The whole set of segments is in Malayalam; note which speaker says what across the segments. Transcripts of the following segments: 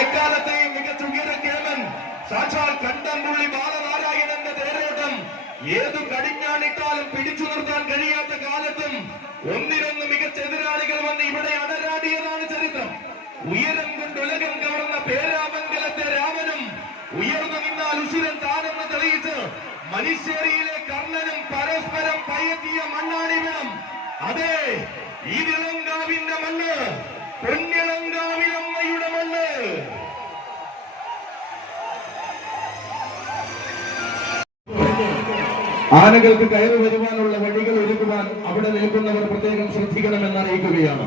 Speaker 1: എക്കാലത്തെയും മികച്ച ഉയരക്കിഴമൻ സാക്ഷാൽ കണ്ടംപുള്ളി ബാലനാരായണന്റെ തേരോട്ടം. ഏതു കടിഞ്ഞാണിട്ടാലും പിടിച്ചു നിർത്താൻ കഴിയാത്ത കാലത്തും ഒന്നിനൊന്ന് മികച്ച എതിരാളികൾ വന്ന് ഇവിടെ അടരാടിയതാണ് ചരിത്രം. ഉയരം കൊണ്ട് ഉലകം കവർന്ന പേരാമംഗലത്തെ രാമനും ഉയർന്നു നിന്നാൽ ഉശിരൻ താനെന്ന് തെളിയിച്ച് മനുഷ്യരിയിലെ കർണനും പരസ്പരം പയറ്റിയ മണ്ണാണിവിടം. അതെ ഈ നിളങ്കാവിന്റെ മണ്ണ്. മണ്ണ്. ആനകൾക്ക് കയറി വരുവാനുള്ള വഴികൾ ഒരുക്കുവാൻ അവിടെ നിൽക്കുന്നവർ പ്രത്യേകം ശ്രദ്ധിക്കണമെന്ന് അറിയിക്കുകയാണ്.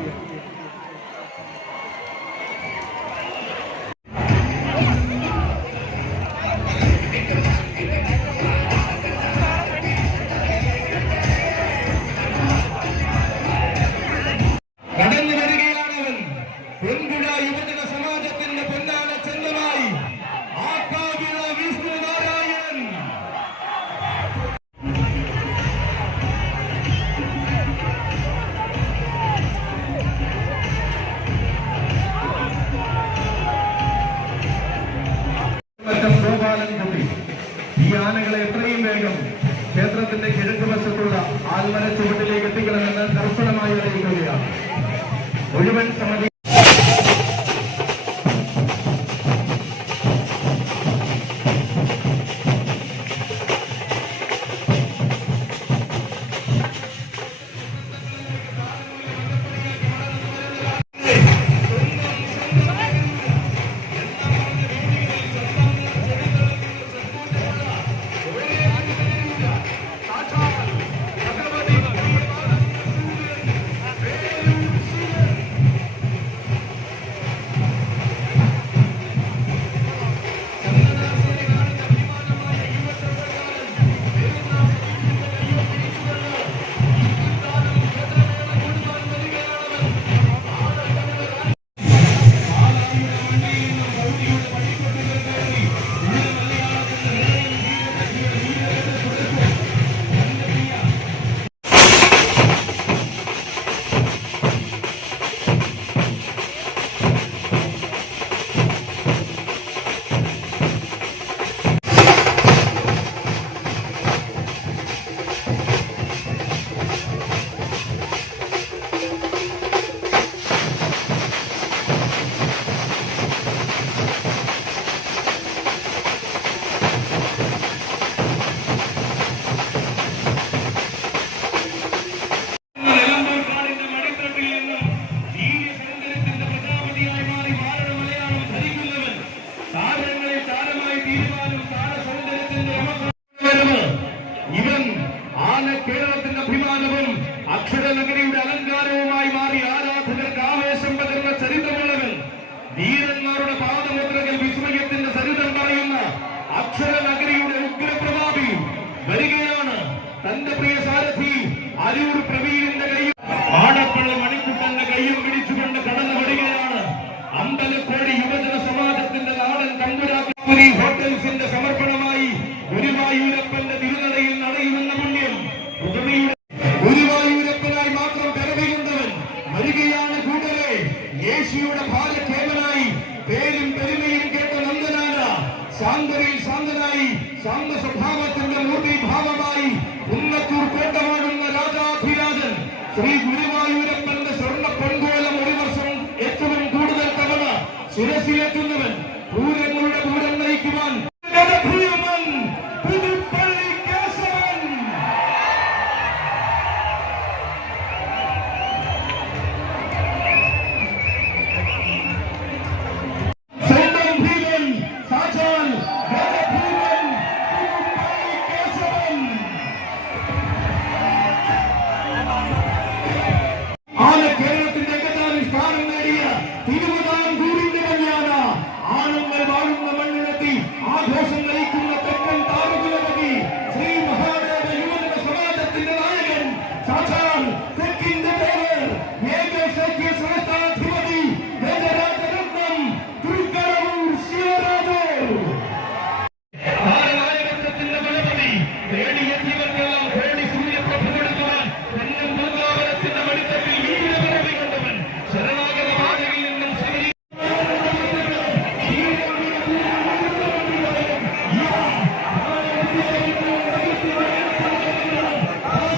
Speaker 1: ആനകളെ എത്രയും വേഗം ക്ഷേത്രത്തിന്റെ കിഴക്ക് വശത്തുള്ള ആൽമര ചുവട്ടിലേക്ക് എത്തിക്കണമെന്ന് കർശനമായി അറിയിക്കുകയാണ്. മുഴുവൻ സമിതി ആന കേരളത്തിന്റെ അഭിമാനവും അക്ഷരനഗരിയുടെ അലങ്കാരവുമായി മാറി ആരാധകർക്ക് ആവേശം പകർന്ന ചരിത്രമുള്ളവൻ വീരന്മാരുടെ പാദമുദ്രകൾ വിസ്മയത്തിന്റെ ചരിത്രം പറയുന്ന അക്ഷരനഗരിയുടെ ഉഗ്രപ്രഭാവി വരികയാണ് തന്റെ പ്രിയ സാരഥി അരൂർ പ്രവീണിന്റെ കൈയും പാടപ്പള്ള മണിക്കുട്ടന്റെ കൈയും പിടിച്ചുകൊണ്ട് കടന്നു വരികയാണ്. അമ്പലക്കോടി യുവജന സമാജത്തിന്റെ നാടൻ തമ്പുരാത്രി ഹോട്ടൽസിന്റെ സമർപ്പണമായി ഗുരുവായൂരപ്പന്റെ തിരുനടയിൽ Três minutos.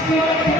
Speaker 1: Thank you.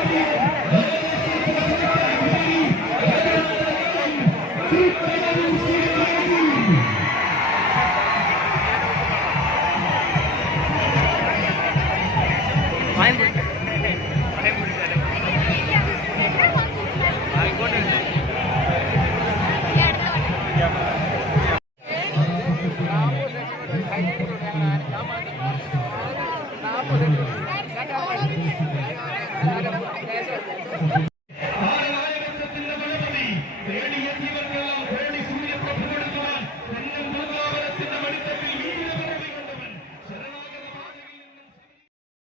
Speaker 1: भेड़ यति वर्गला
Speaker 2: भेड़